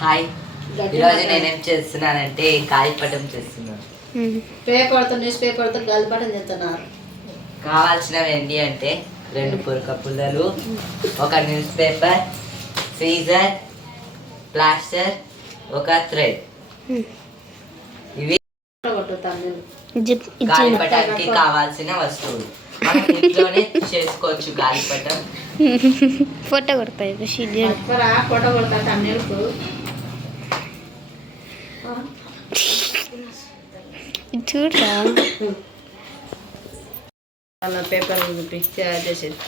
Hi. ఈరోజు నేనేం చేస్తున్నానంటే గాలిపటం చేస్తున్నాను. పేపర్తో న్యూస్ పేపర్తో గల్పటం చేస్తున్నారు. కావాల్సినవి ఏంటి అంటే రెండు పురక పుల్లలు ఒక న్యూస్ పేపర్ ఫ్రీజర్ ప్లాస్టర్ ఒక థ్రెడ్. ఇవి గాలిపటానికి కావాల్సిన వస్తువులు. మనం ఇంట్లోనే చేసుకోవచ్చు గాలిపటం ఫోటో కొడతాయి ఫోటో కొడతా తమ్ముడుకు చూడరా? పేపర్ తయారు చేసేది.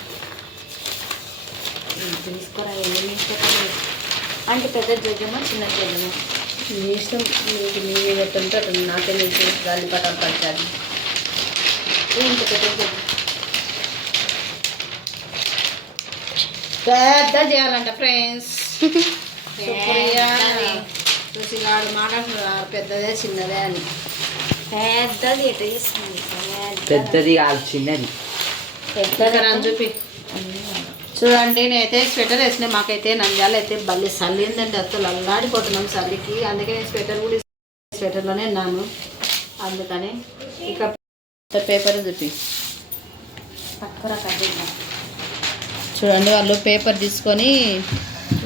తీసుకురా అంటే పెద్ద జగమా చిన్న జగమా నీ ఇష్టం నీకు నీ ఎట్టుంటే అటు నాకే నీకు గాలిపటాలు పట్టాలి. ఏంటి పెద్ద పెద్ద చేయాలంట ఫ్రెండ్స్ చూసిగాడు మాట్లాడుతున్నారు పెద్దదే చిన్నదే అని. పెద్దది ఎటు చేస్తుంది? పెద్దది. కాదు చిన్నది. ఇక్కడ అని చూపి. చూడండి నేనైతే స్వెటర్ వేసిన మాకైతే నంద్యాల అయితే బల్లి చల్లిందండి అసలు అల్లాడిపోతున్నాం చలికి. అందుకే నేను స్వెటర్ కూడా స్వెటర్లోనే ఉన్నాను. అందుకని ఇక పేపర్ చూపి. పక్కన చూడండి వాళ్ళు పేపర్ తీసుకొని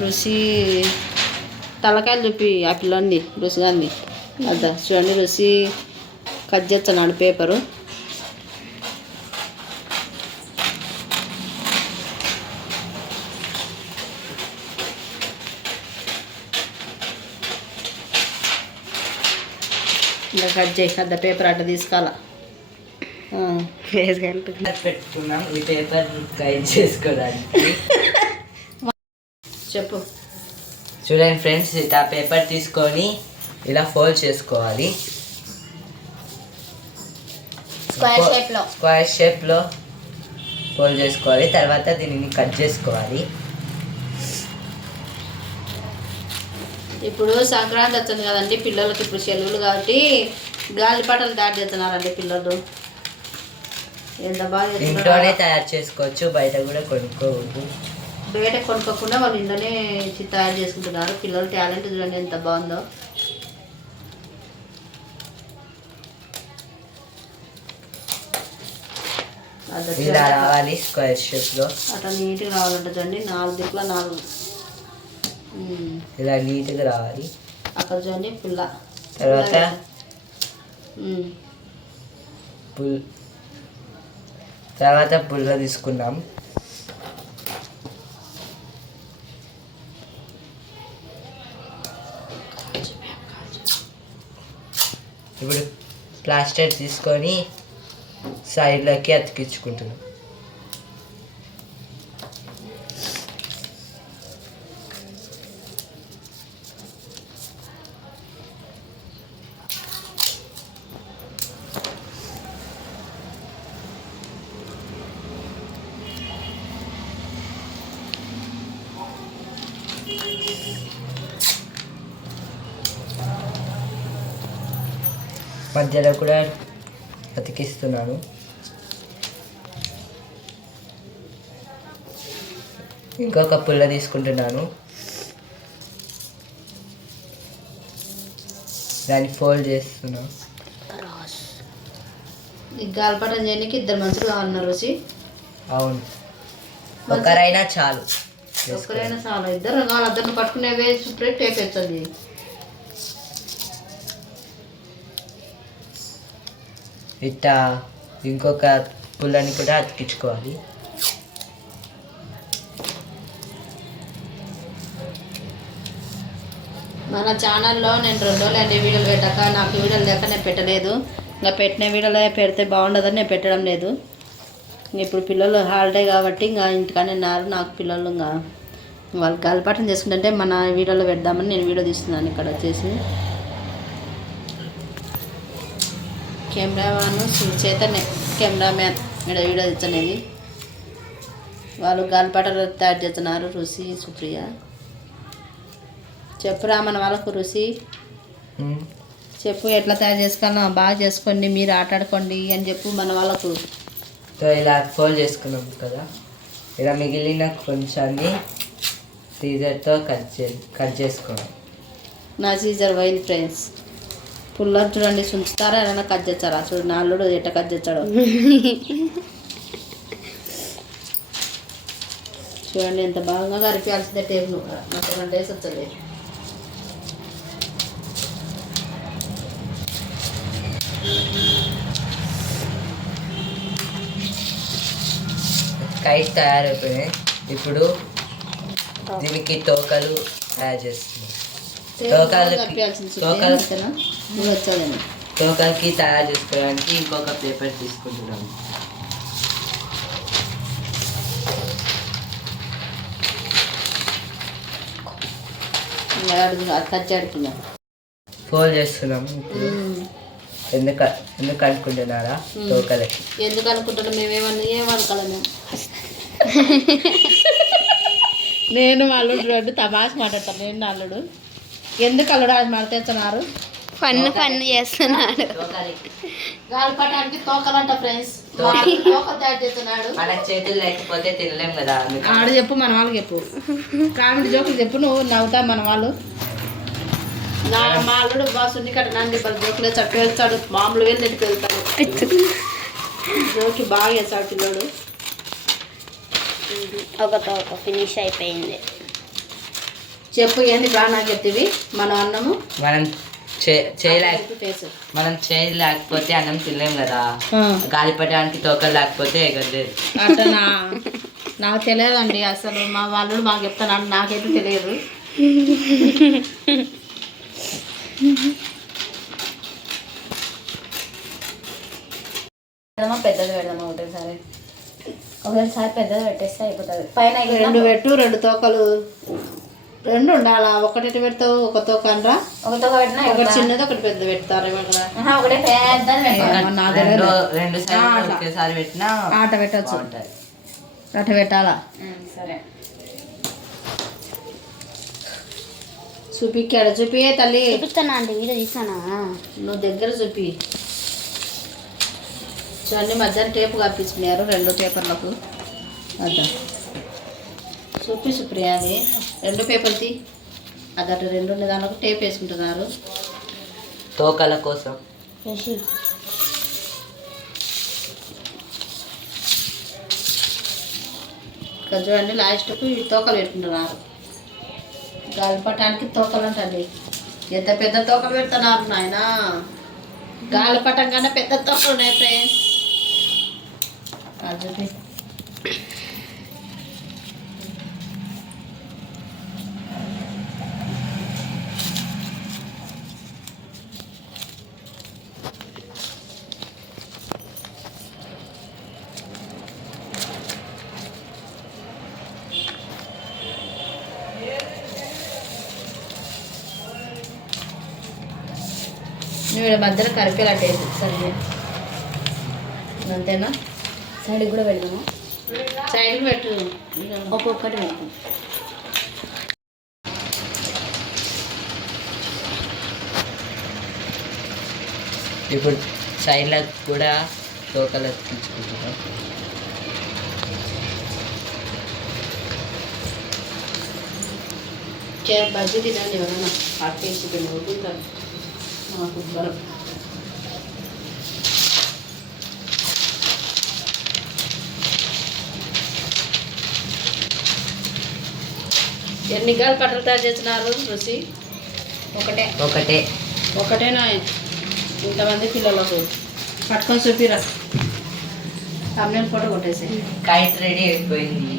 రుచి తలకాయలు చూపి ఆ పిల్లండి రుచి గాంది అద్దా చూడండి రుచి కట్ చేస్తున్నాడు పేపరు. ఇంకా కట్ చేసి అద్ద పేపర్ అట్ట తీసుకోవాలా పెట్టుకున్నాం ఈ పేపర్ చేసుకోవడానికి. చెప్పు. చూడండి ఫ్రెండ్స్ ఇట్లా పేపర్ తీసుకొని ఇలా ఫోల్డ్ చేసుకోవాలి. స్క్వేర్ షేప్లో. స్క్వేర్ షేప్లో ఫోల్డ్ చేసుకోవాలి. తర్వాత దీనిని కట్ చేసుకోవాలి. ఇప్పుడు సంక్రాంతి వచ్చింది కదండి పిల్లలకి ఇప్పుడు సెలవులు కాబట్టి గాలిపటాలు తయారు చేస్తున్నారండి పిల్లలు. ఎంత బాగా ఇంట్లోనే తయారు చేసుకోవచ్చు బయట కూడా కొనుక్కోవద్దు బయట కొనుక్కోకుండా వాళ్ళు ఇంట్లోనే తయారు చేసుకుంటున్నారు. పిల్లల టాలెంట్ చూడండి ఎంత బాగుందో. ఇలా రావాలి స్క్వేర్ షేప్లో అట్లా నీట్గా నాలుగు దిక్కుల నాలుగు. ఇలా నీట్గా రావాలి. అక్కడ చూడండి పుల్ల. తర్వాత. పుల్ తర్వాత పుల్ల తీసుకున్నాం ఇప్పుడు ప్లాస్టర్ తీసుకొని సైడ్లోకి అతికించుకుంటున్నాం. మధ్యలో కూడా అతికిస్తున్నాను ఇంకొక పుల్ల తీసుకుంటున్నాను. దాన్ని ఫోల్డ్ చేస్తున్నాను గాలిపటం చేయడానికి ఇద్దరు మనుషులు కావాలన్నారు రుచి. అవును. ఒకరైనా చాలు. ఒక్కరైనా చాలా. ఇద్దరు కావాలి ఇద్దరిని పట్టుకునే వేసి టేప్ అవుతుంది ఇట్టా ఇంకొక పుల్లని కూడా అతికించుకోవాలి. మన ఛానల్లో నేను రెండు రోజులు అన్ని వీడియోలు పెట్టాక నాకు వీడియోలు లేక నేను పెట్టలేదు. ఇంకా పెట్టిన వీడియోలో పెడితే బాగుండదని నేను పెట్టడం లేదు. ఇప్పుడు పిల్లలు హాలిడే కాబట్టి ఇంకా ఇంటికానే ఉన్నారు నాకు పిల్లలు ఇంకా వాళ్ళు గలపాటం చేసుకుంటే మన వీడియోలో పెడదామని నేను వీడియో తీస్తున్నాను ఇక్కడ వచ్చేసి. కెమెరామాన్ చైతన్య కెమెరామ్యాన్ ఇక్కడ వీడియో తెచ్చనేది. వాళ్ళు గాలిపాటలు తయారు చేస్తున్నారు రుచి సుప్రియ. చెప్పురా మన వాళ్ళకు రుచి ఉమ్. చెప్పు ఎట్లా తయారు చేసుకోవాలో బాగా చేసుకోండి మీరు ఆటాడుకోండి అని చెప్పు మన వాళ్ళకు. ఇలా ఫోల్డ్ చేసుకున్నాం కదా. ఇలా మిగిలిన కొంచెాన్ని సీజర్తో కట్ చే కట్ చేసుకోవాలి. నా సీజర్ పోయింది ఫ్రెండ్స్ పుల్ల చూడండి సుంచుతారా? ఏమైనా కట్ చేస్తారా? చూడు నా అల్లుడు ఎట్ట కట్ చేస్తాడు. చూడండి ఎంత బాగా కరిపించాల్సిందే టేబుల్. నాకు రెండు డేస్ వస్తుంది కైట్ తయారైపోయినాయి. ఇప్పుడు దీనికి తోకలు తయారు చేస్తున్నాం. తోకలకి తయారు చేసుకోవడానికి ఇంకొక పేపర్ తీసుకుంటున్నాం. కట్ చేడుకుందాం ఫోల్డ్ చేస్తున్నాం ఎందుకు ఎందుకు అనుకుంటున్నారా తోకలకి? ఎందుకు అనుకుంటున్నాం? మేమేమన్నా ఏమనుకోలే మేము నేను రెండు తమాష మాట్లాడతాను. నేను అల్లుడు. ఎందుకు అల్లుడు అది మాట్లాడుతున్నారు పన్ను పన్ను చేస్తున్నాడు. గాలిపటానికి తోకలంట ఫ్రెండ్స్. తోకలు తయారు చేస్తున్నాడు. మన చేతులు లేకపోతే తినలేం కదా అందుకని ఆడు చెప్పు మన వాళ్ళకి చెప్పు. కామెడీ జోకులు చెప్పు నువ్వు నవ్వుతా మన వాళ్ళు. నా మా అల్లుడు బాగా సున్నికట్ట నాన్న పది జోకులు వేస్తాడు. పేస్తాడు మామూలు వేలు వెళ్తాడు జోకి బాగా వేస్తాడు పిల్లడు. ఒక తోక ఫినిష్ అయిపోయింది. చెప్పు ఏంటి బాగా నాకు చెప్తివి మనం అన్నము? మనం చేయలేక ఫేస్ మనం చేయలేకపోతే అన్నం తినలేం కదా. గాలిపటానికి తోకలు లేకపోతే ఎగరలేదు అంటే నా నాకు తెలియదండి అసలు. మా వాళ్ళు మాకు చెప్తాను నాకైతే తెలియదు. పెద్దది పెడదామా ఒకటేసారి? ఒకసారి పెద్దది పెట్టేస్తే అయిపోతుంది. పైన రెండు పెట్టు రెండు తోకలు. రెండు ఉండాలా? ఒకటి పెడతావు? ఒక తోక అనరా ఒక తోక పెట్టినా ఒకటి చిన్నది ఒకటి పెద్ద పెడతారు ఒకటే పెట్టినా ఆట పెట్టచ్చు. అట్ట పెట్టాలా? సరే. చూపిక్కాడు. చూపి తల్లి. చూపిస్తానా అండి? వీడియో తీసానా నువ్వు దగ్గర చూపి. చూడండి మధ్యాహ్నం టేపు కప్పించుకున్నారు రెండు పేపర్లకు. అదా. చూపి సుప్రియ అది రెండు పేపర్లు తీ. అదట రెండు ఉన్న దాంట్లో టేప్ వేసుకుంటున్నారు. తోకల కోసం. ఇక్కడ చూడండి లాస్ట్కు ఈ తోకలు పెట్టుకుంటున్నారు. గాలిపటానికి తోకలు అంటండి ఎంత పెద్ద తోకలు పెడుతున్నారు నాయన. గాలిపటం కన్నా పెద్ద తోకలు ఉన్నాయి ఫ్రెండ్స్ అది నువ్వు ఇక్కడ మధ్యలో కరిపేలాంటి వేసి సరే అంతేనా? సైడ్ కూడా పెడదాము? సైడ్కి పెట్టు. ఒక్కొక్కటి పెడదాం ఇప్పుడు సైడ్లకు కూడా తోకలు తీసుకుంటున్నాం. చే బజ్జీ తినండి ఎవరైనా. పట్టేసి పిండి బలం ఎన్ని గాలి పట్టలు తయారు చేస్తున్నారు రుచి? ఒకటే. ఒకటే. ఒకటేనా ఇంతమంది పిల్లలకు పట్టుకొని చూపిరా. తమిళ ఫోటో కొట్టేసి కైట్ రెడీ అయిపోయింది.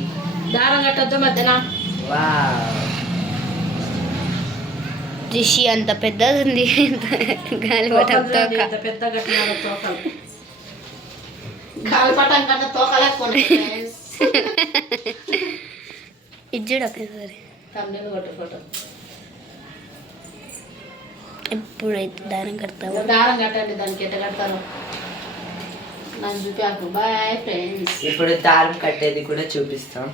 దారం కట్టొద్దు మధ్యన. వా రిషి అంత పెద్దది ఉంది గాలిపటం తోక. గాలిపటం కన్నా తోకలే కొన్ని ఇది చూడు ఒకసారి. ఎప్పుడైతే దారం కడతావో. దారం కట్టండి దానికి ఎట్ట కడతారు. నన్ను చూపాకు బాయ్ ఫ్రెండ్స్. ఇప్పుడు దారం కట్టేది కూడా చూపిస్తాం.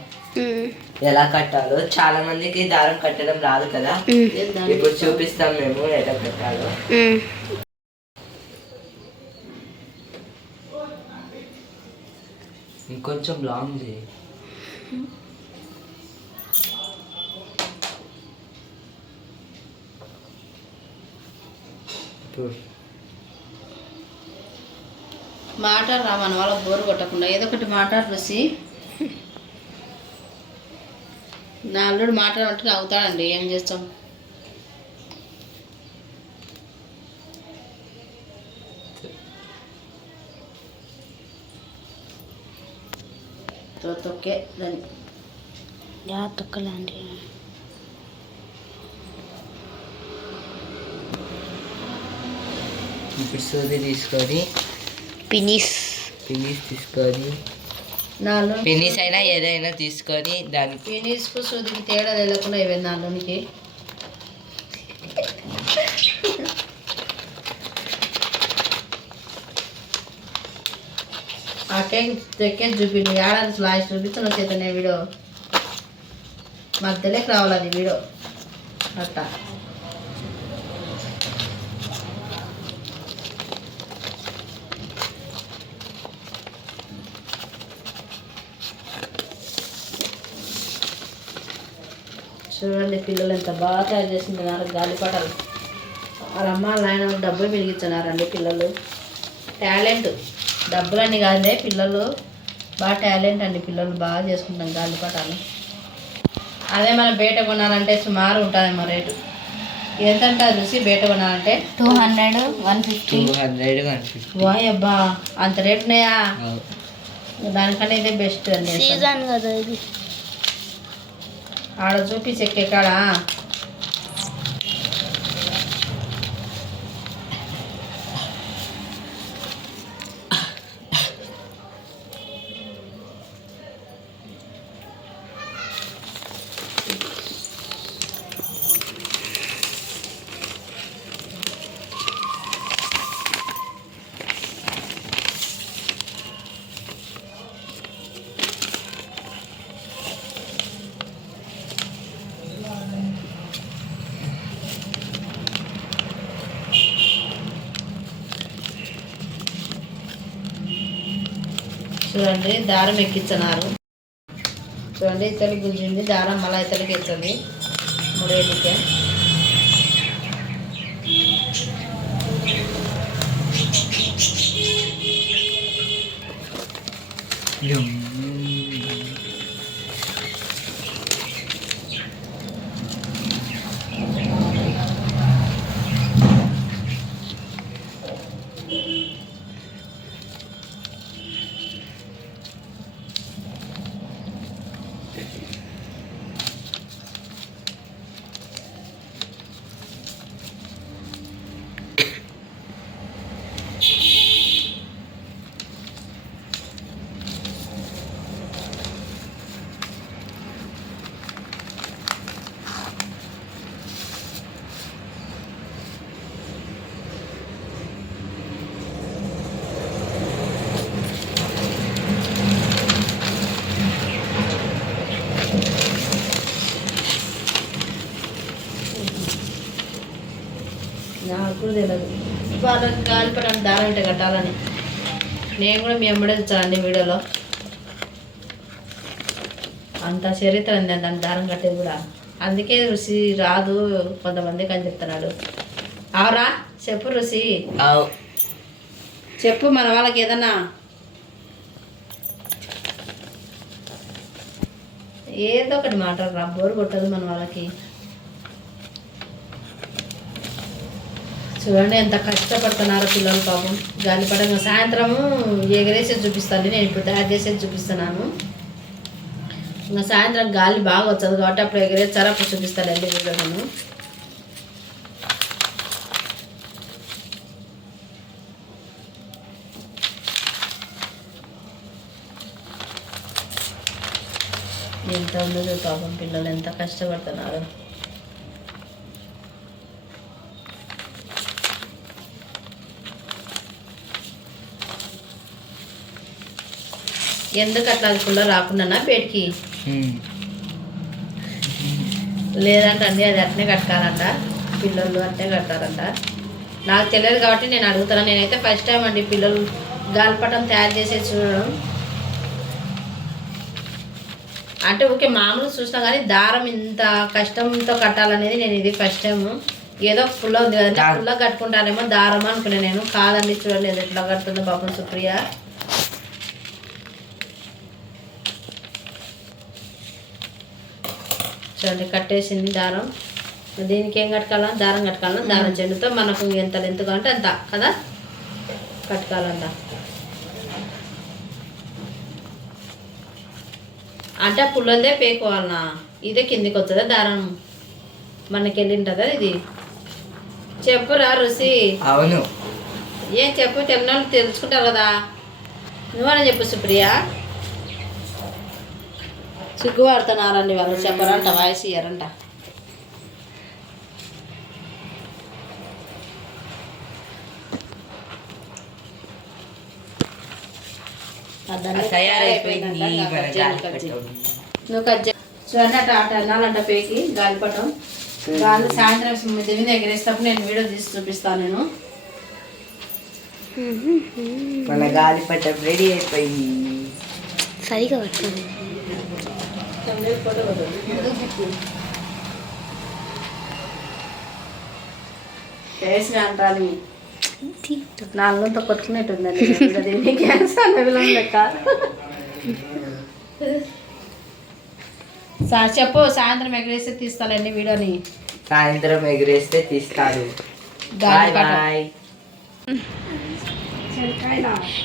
ఎలా కట్టాలో చాలా మందికి దారం కట్టడం రాదు కదా. ఇప్పుడు చూపిస్తాం మేము ఎలా కట్టాలో. ఇంకొంచెం లాంగ్ చేయి. మాట్లాడరా మన వాళ్ళకి బోరు కొట్టకుండా? ఏదో ఒకటి మాట్లాడు రుసి నా అల్లుడు మాట్లాడమంటే అవుతాడండి. ఏం చేస్తాం? తో- తొక్కే దాన్ని. యా తొక్కలండి. ఇప్పుడు సూది తీసుకొని పినిస్. పినిస్ తీసుకొని నా అల్లుడు పినిస్ అయినా ఏదైనా తీసుకొని దానికి. ఫినిష్కు సూదికి తేడా తెలియకుండా అయిపోయింది నా అల్లునికి ఆ కేక్ తెక్కేసి చూపిండు ఏడాది లాస్ట్ చూపించిన చేతనే వీడియో. మధ్యలోకి రావాలి అది వీడియో. అట్టా. చూడండి పిల్లలు ఎంత బాగా తయారు చేసింటున్నారు గాలిపటాలు వాళ్ళ అమ్మ వాళ్ళ ఆయన డబ్బులు వెలిగించున్నారండి పిల్లలు. టాలెంట్. డబ్బులని కాదే పిల్లలు బాగా టాలెంట్ అండి పిల్లలు బాగా చేసుకుంటాం గాలిపటాలు అదే మనం బయట కొనాలంటే సుమారు ఉంటుందేమో రేటు. ఎంత చూసి బయట కొనాలంటే? Two hundred one fifty hundred వాయ్ అబ్బా అంత రేటు ఉన్నాయా దానికన్నా ఇదే బెస్ట్ అండి. సీజన్ కదా ఇది. ఆడ చూపి చెక్కే కాడ? చూడండి దారం ఎక్కించినారు చూడండి ఇతలు గుంజింది దారం మళ్ళీ ఇతలకి ఎత్తుంది మూడేటికే కూడా తెలియదు వాళ్ళకి గాలిపడానికి దారం ఇట్ట కట్టాలని. నేను కూడా మీ అమ్మడే చూచానండి వీడియోలో. అంత చరిత్ర ఉంది దానికి దారం కట్టేది కూడా. అందుకే రుచి రాదు కొంతమందికి అని చెప్తున్నాడు. అవరా చెప్పు రుచి చెప్పు మన వాళ్ళకి ఏదన్నా. ఏదో ఒకటి మాట్లాడరా బోరు కొట్టదు మన వాళ్ళకి. చూడండి ఎంత కష్టపడుతున్నారో పిల్లలు పాపం. గాలిపడంగా సాయంత్రము ఎగరేసేది చూపిస్తాను నేను ఇప్పుడు తయారు చేసేది చూపిస్తున్నాను. ఇంకా సాయంత్రం గాలి బాగా వచ్చదు కాబట్టి అప్పుడు ఎగరేస్తారా అప్పుడు చూపిస్తాను వెళ్ళి వీడియోను ఎంత ఉండదు పాపం పిల్లలు ఎంత కష్టపడుతున్నారు. ఎందుకు అట్లా కుల్ల రాకుండా ఉమ్. లేదంటండి అది అట్నే కట్టాలంట. పిల్లలు అట్నే కట్టాలంట నాకు తెలియదు కాబట్టి నేను అడుగుతాను నేనైతే ఫస్ట్ టైం అండి పిల్లలు గాలిపటం తయారు చేసే చూడడం. అంటే ఓకే మామూలు చూసినా కానీ దారం ఇంత కష్టంతో కట్టాలనేది నేను ఇది ఫస్ట్ టైం ఏదో పుల్ల ఉంది దారం. పుల్ల కట్టుకుంటానేమో దారం అనుకునే నేను. కాదండి చూడండి ఇది ఎట్లా కడుతుందో పాపం సుప్రియ. చూడండి కట్టేసింది దారం. దీనికి ఏం కట్టుకోవాలా? దారం కట్టుకోవాలా? దారం చెండుతో మనకు ఎంత లెంత్ కావాలంటే అంత కదా? కట్టుకోవాలంట. అంటే పుల్లదే పేకోవాలనా? ఇదే కిందికి వస్తుందా దారం? మనకి వెళ్ళి ఉంటుందా ఇది? చెప్పురా రుచి అవును. ఏం చెప్పు వాళ్ళు తెలుసుకుంటారు కదా. నువ్వనే చెప్పు సుప్రియ. సిగ్గుపడుతున్నారండి వాళ్ళు చెప్పరంట వాయిస్ ఇయ్యరంట. నువ్వు. చూడండి అట్లా అన్నాలంట పేకి గాలిపటం గాలి సాయంత్రం మీద ఎగరేసేటప్పుడు నేను వీడియో తీసి చూపిస్తాను నేను. మన గాలిపటం రెడీ అయిపోయింది. సరిగా పట్టుకోండి చేసిన అంటాను నాలుగుతో కొట్టుకునేట్టుందండి. దీన్ని క్యాన్సర్ విలం లెక్క సార్ చెప్పు సాయంత్రం ఎగరేస్తే తీస్తానండి వీడియోని? సాయంత్రం ఎగిరేస్తే బాయ్. బాయ్.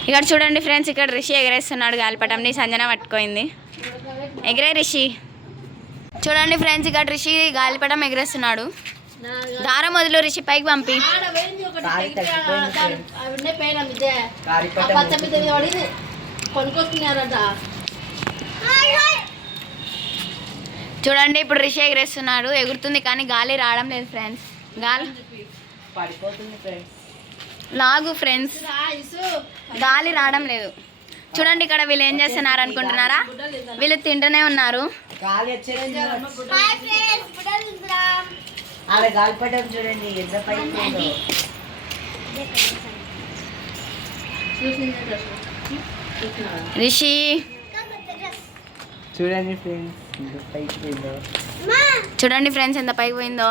ఇక్కడ చూడండి ఫ్రెండ్స్ ఇక్కడ రిషి ఎగరేస్తున్నాడు గాలిపటంని సంజన పట్టుకోయింది. ఎగిరే రిషి. చూడండి ఫ్రెండ్స్ ఇక్కడ రిషి గాలిపటం ఎగరేస్తున్నాడు. దారం వదిలు రిషి పైకి పంపి. చూడండి ఇప్పుడు రిషి ఎగరేస్తున్నాడు. ఎగురుతుంది కానీ గాలి రావడం లేదు ఫ్రెండ్స్ గాలి లాగు ఫ్రెండ్స్ గాలి రావడం లేదు. చూడండి ఇక్కడ వీళ్ళు ఏం చేస్తున్నారు అనుకుంటున్నారా? వీళ్ళు తింటూనే ఉన్నారు. రిషి. చూడండి ఫ్రెండ్స్ ఎంత పైకి పోయిందో చూడండి ఫ్రెండ్స్ ఎంత పైకి పోయిందో.